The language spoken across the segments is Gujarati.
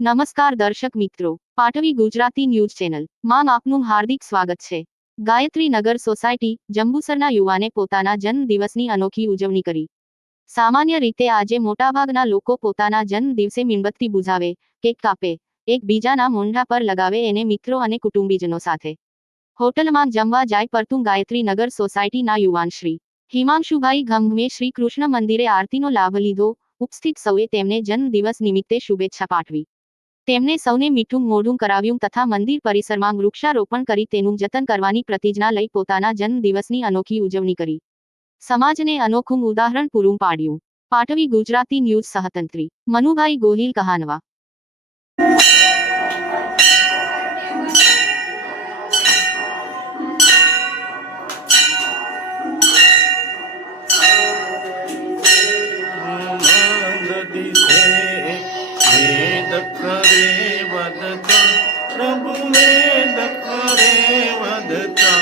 નમસ્કાર દર્શક મિત્રો, પાટવી ગુજરાતી ન્યૂઝ ચેનલ માં આપનું હાર્દિક સ્વાગત છે। ગાયત્રી નગર સોસાયટી જંબુસરના યુવાને પોતાના જન્મદિવસની અનોખી ઉજવણી કરી। સામાન્ય રીતે આજે મોટાભાગના લોકો પોતાના જન્મદિવસે મીણબત્તી બુઝાવે, કેક કાપે, એકબીજાના મોંઢા પર લગાવે અને મિત્રો અને કુટુંબીજનો સાથે હોટલમાં જમવા જાય, પરંતુ ગાયત્રી નગર સોસાયટીના યુવાન શ્રી હિમાંશુભાઈ ગંગમે શ્રી કૃષ્ણ મંદિરે આરતીનો લાભ લીધો। ઉપસ્થિત સૌએ તેમને જન્મદિવસ નિમિત્તે શુભેચ્છા પાઠવી। તેમને સૌને મીઠું મોઢું કરાવ્યું તથા મંદિર પરિસરમાં વૃક્ષારોપણ કરી તેનું જતન કરવાની પ્રતિજ્ઞા લઈ પોતાના જન્મદિવસની અનોખી ઉજવણી કરી। સમાજને અનોખું ઉદાહરણ પૂરું પાડ્યું। પાટવી ગુજરાતી ન્યૂઝ સહતંત્રી મનુભાઈ ગોહિલ કહાનવા। प्रभु वेद करे वदता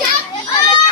Jump!